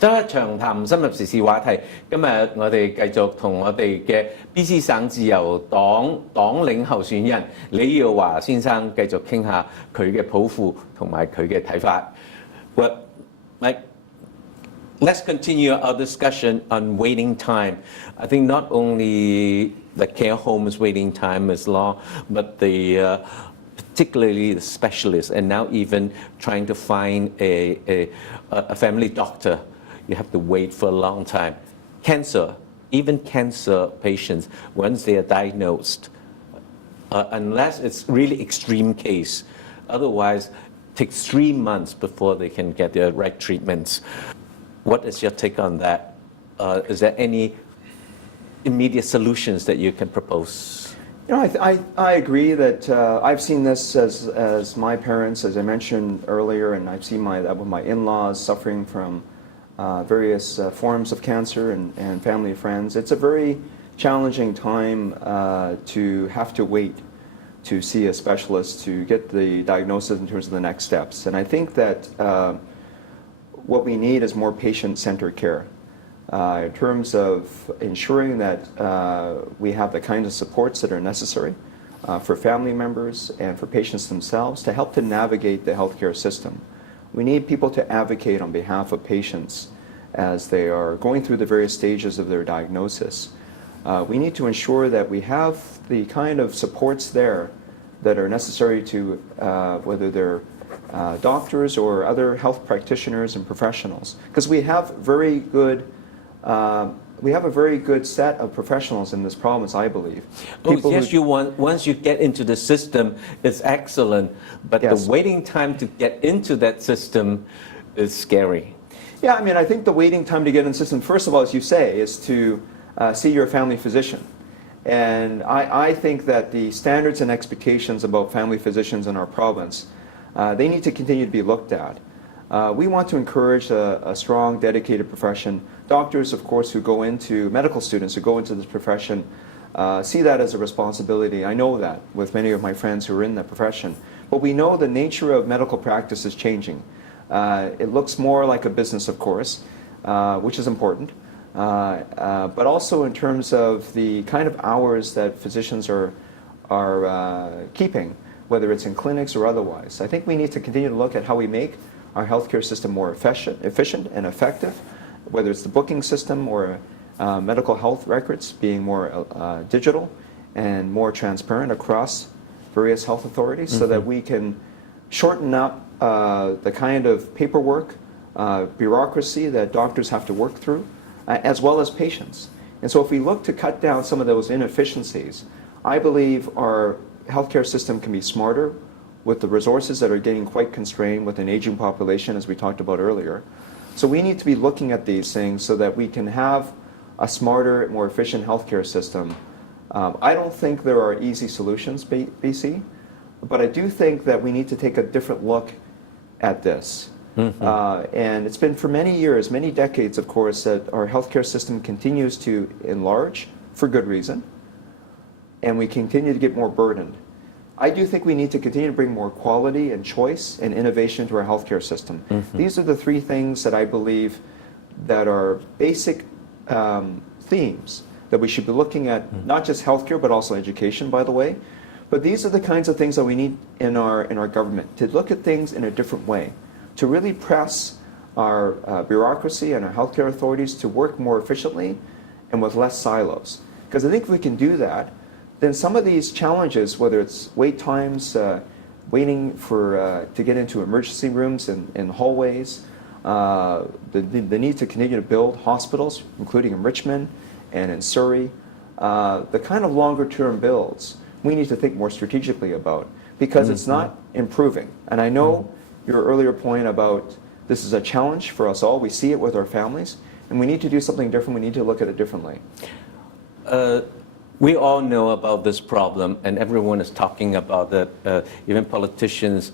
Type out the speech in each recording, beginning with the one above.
即係長談深入時事話題，今日我哋繼續同我哋嘅卑詩省自由黨黨領候選人李耀華先生繼續傾下佢嘅抱負同埋佢嘅睇法。Well, let's continue our discussion on waiting time. I think not only the care home's waiting time is long, but particularly the specialists, and now even trying to find a family doctor. You have to wait for a long time. Cancer, even cancer patients, once they are diagnosed, unless it's really extreme case, otherwise it takes 3 months before they can get the right treatments. What is your take on that? Is there any immediate solutions that you can propose? You know, I agree that I've seen this as my parents, as I mentioned earlier, and I've seen that with my in-laws suffering from various forms of cancer and family and friends. It's a very challenging time to have to wait to see a specialist to get the diagnosis in terms of the next steps. And I think that what we need is more patient-centered care in terms of ensuring that we have the kind of supports that are necessary for family members and for patients themselves to help to navigate the healthcare system. We need people to advocate on behalf of patients as they are going through the various stages of their diagnosis. We need to ensure that we have the kind of supports there that are necessary to, whether they're doctors or other health practitioners and professionals, because we have a very good set of professionals in this province, I believe. Yes, once you get into the system, it's excellent, but yes, the waiting time to get into that system is scary. Yeah, I mean, I think the waiting time to get in the system, first of all, as you say, is to see your family physician. And I think that the standards and expectations about family physicians in our province, they need to continue to be looked at. We want to encourage a strong, dedicated profession. Doctors, of course, medical students who go into this profession, see that as a responsibility. I know that with many of my friends who are in that profession. But we know the nature of medical practice is changing. It looks more like a business, of course, which is important. But also in terms of the kind of hours that physicians are keeping, whether it's in clinics or otherwise. I think we need to continue to look at how we make our healthcare system more efficient and effective, whether it's the booking system or medical health records being more digital and more transparent across various health authorities, so that we can shorten up the kind of paperwork, bureaucracy that doctors have to work through, as well as patients. And so if we look to cut down some of those inefficiencies, I believe our healthcare system can be smarter with the resources that are getting quite constrained with an aging population, as we talked about earlier. So we need to be looking at these things so that we can have a smarter, more efficient healthcare system. I don't think there are easy solutions, BC, but I do think that we need to take a different look at this. And it's been for many years, many decades, of course, that our healthcare system continues to enlarge for good reason, and we continue to get more burdened. I do think we need to continue to bring more quality and choice and innovation to our healthcare system. These are the three things that I believe that are basic themes that we should be looking at, not just healthcare, but also education, by the way. But these are the kinds of things that we need in our government, to look at things in a different way, to really press our bureaucracy and our healthcare authorities to work more efficiently and with less silos. Because I think if we can do that, then some of these challenges, whether it's wait times, waiting to get into emergency rooms and hallways, the need to continue to build hospitals, including in Richmond and in Surrey, the kind of longer-term builds we need to think more strategically about, because it's not improving. And I know your earlier point about this is a challenge for us all. We see it with our families, and we need to do something different. We need to look at it differently. We all know about this problem, and everyone is talking about it. Even politicians,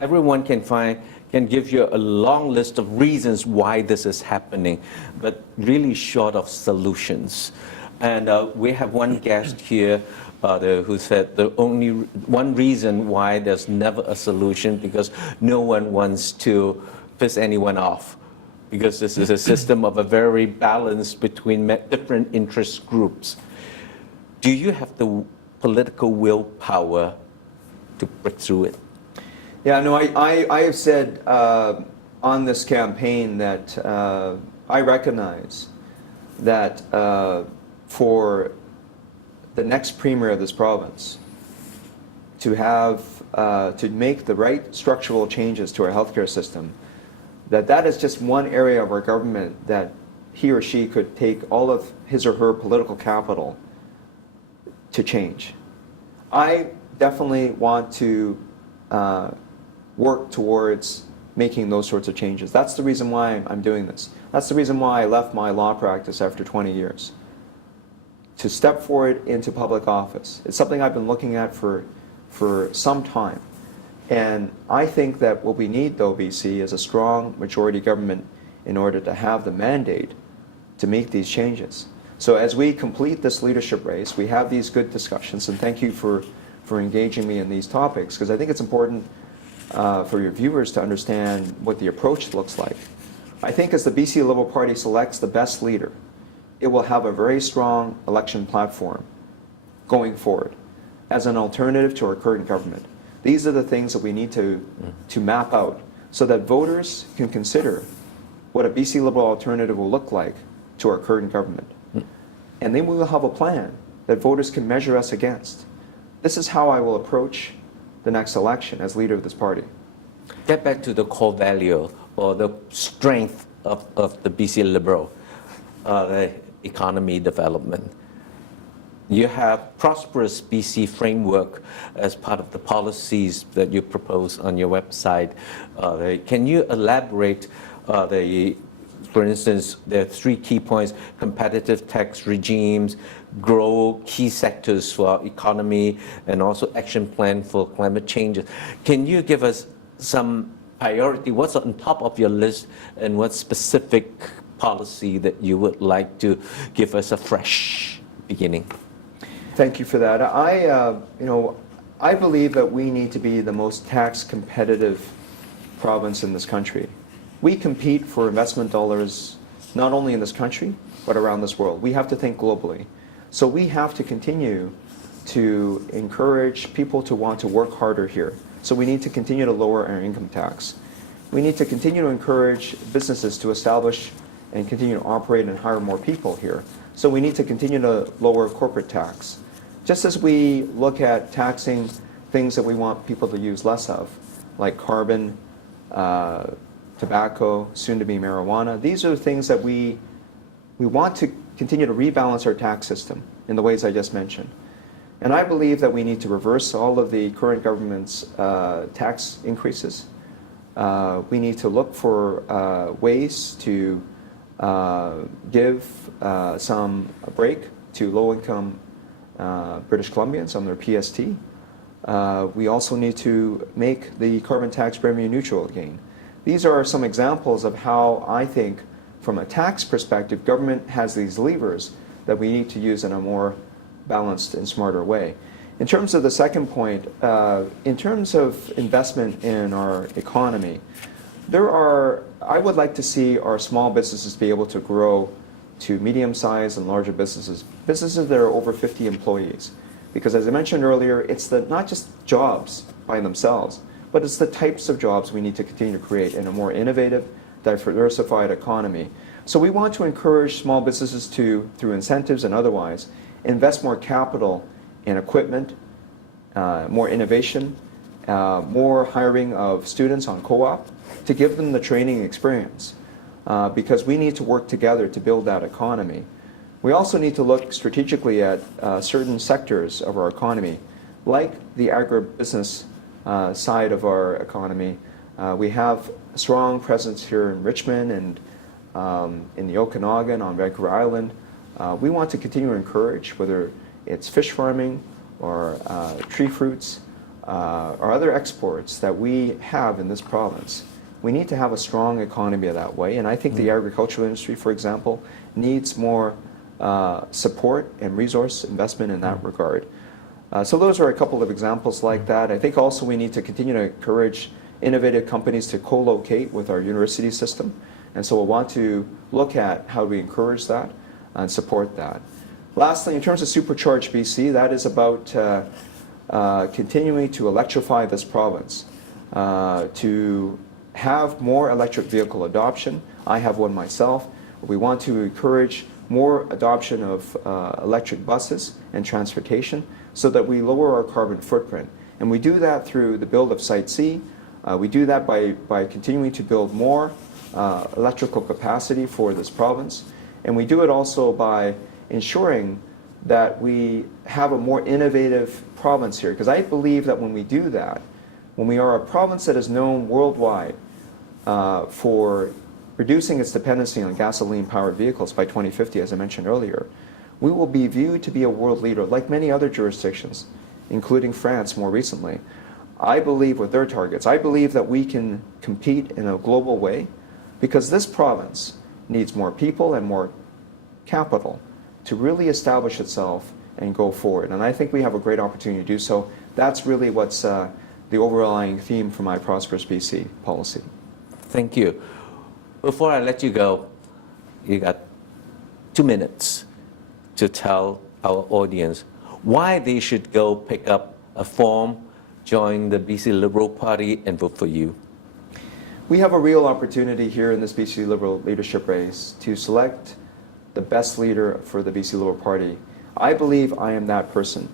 everyone can give you a long list of reasons why this is happening, but really short of solutions. And we have one guest here who said the only one reason why there's never a solution, because no one wants to piss anyone off. because this is a system of a very balance between different interest groups. Do you have the political willpower to break through it? Yeah, no, I have said on this campaign that I recognize that for the next premier of this province to have to make the right structural changes to our healthcare system, that is just one area of our government that he or she could take all of his or her political capital to change. I definitely want to work towards making those sorts of changes. That's the reason why I'm doing this. That's the reason why I left my law practice after 20 years, to step forward into public office. It's something I've been looking at for some time. And I think that what we need, though, BC, is a strong majority government in order to have the mandate to make these changes. So as we complete this leadership race, we have these good discussions, and thank you for engaging me in these topics, because I think it's important for your viewers to understand what the approach looks like. I think as the BC Liberal Party selects the best leader, it will have a very strong election platform going forward as an alternative to our current government. These are the things that we need to map out so that voters can consider what a BC Liberal alternative will look like to our current government. And then we will have a plan that voters can measure us against. This is how I will approach the next election as leader of this party. Get back to the core value or the strength of the BC Liberal, the economy development. You have prosperous BC framework as part of the policies that you propose on your website. Can you elaborate for instance, there are 3 key points: competitive tax regimes, grow key sectors for our economy, and also action plan for climate change. Can you give us some priority? What's on top of your list, and what specific policy that you would like to give us a fresh beginning? Thank you for that. I believe that we need to be the most tax competitive province in this country. We compete for investment dollars not only in this country, but around this world. We have to think globally. So we have to continue to encourage people to want to work harder here. So we need to continue to lower our income tax. We need to continue to encourage businesses to establish and continue to operate and hire more people here. So we need to continue to lower corporate tax. Just as we look at taxing things that we want people to use less of, like carbon, tobacco, soon to be marijuana. These are the things that we want to continue to rebalance our tax system in the ways I just mentioned. And I believe that we need to reverse all of the current government's tax increases. We need to look for ways to give some break to low-income British Columbians on their PST. We also need to make the carbon tax revenue neutral again. These are some examples of how I think, from a tax perspective, government has these levers that we need to use in a more balanced and smarter way. In terms of the second point, in terms of investment in our economy, I would like to see our small businesses be able to grow to medium-sized and larger businesses that are over 50 employees. Because as I mentioned earlier, it's not just jobs by themselves, but it's the types of jobs we need to continue to create in a more innovative, diversified economy. So we want to encourage small businesses to, through incentives and otherwise, invest more capital in equipment, more innovation, more hiring of students on co-op to give them the training experience, because we need to work together to build that economy. We also need to look strategically at certain sectors of our economy, like the agribusiness side of our economy. We have a strong presence here in Richmond and in the Okanagan, on Vancouver Island. We want to continue to encourage, whether it's fish farming or tree fruits or other exports that we have in this province. We need to have a strong economy that way, and I think the agricultural industry, for example, needs more support and resource investment in that regard. So those are a couple of examples like that. I think also we need to continue to encourage innovative companies to co-locate with our university system And so we'll want to look at how we encourage that and support that. Lastly, in terms of Supercharge BC, that is about continuing to electrify this province, to have more electric vehicle adoption. I have one myself. We want to encourage more adoption of electric buses and transportation so that we lower our carbon footprint. And we do that through the build of Site C. We do that by continuing to build more electrical capacity for this province. And we do it also by ensuring that we have a more innovative province here. Because I believe that when we do that, when we are a province that is known worldwide for reducing its dependency on gasoline-powered vehicles by 2050, as I mentioned earlier, we will be viewed to be a world leader, like many other jurisdictions, including France more recently. I believe with their targets, I believe that we can compete in a global way because this province needs more people and more capital to really establish itself and go forward. And I think we have a great opportunity to do so. That's really what's the overlying theme for my Prosperous BC policy. Thank you. Before I let you go, you got 2 minutes to tell our audience why they should go pick up a form, join the BC Liberal Party, and vote for you. We have a real opportunity here in this BC Liberal leadership race to select the best leader for the BC Liberal Party. I believe I am that person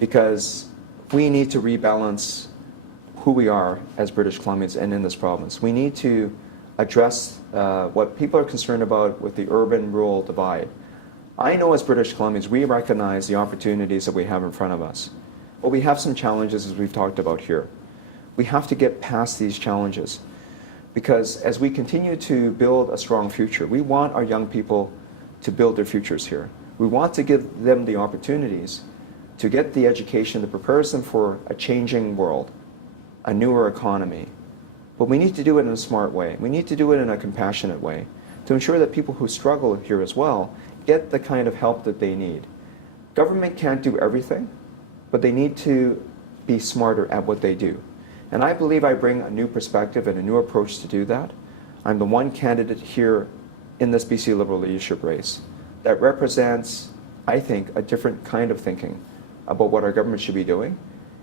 because we need to rebalance who we are as British Columbians and in this province. We need to address what people are concerned about with the urban-rural divide. I know as British Columbians we recognize the opportunities that we have in front of us, but we have some challenges as we've talked about here. We have to get past these challenges because as we continue to build a strong future, we want our young people to build their futures here. We want to give them the opportunities to get the education that prepares them for a changing world, a newer economy. But we need to do it in a smart way. We need to do it in a compassionate way to ensure that people who struggle here as well get the kind of help that they need. Government can't do everything, but they need to be smarter at what they do. And I believe I bring a new perspective and a new approach to do that. I'm the one candidate here in this BC Liberal leadership race that represents, I think, a different kind of thinking about what our government should be doing.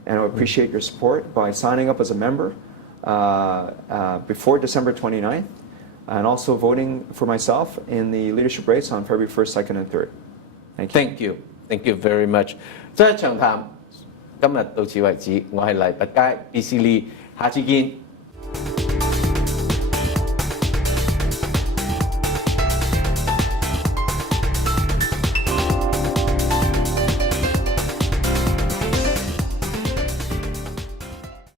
And I appreciate your support by signing up as a member before December 29th and also voting for myself in the leadership race on February 1st, 2nd, and 3rd. Thank you. Thank you. Thank you very much. 週一長談今日到此為止，我係黎拔佳 BC Lee，下次見。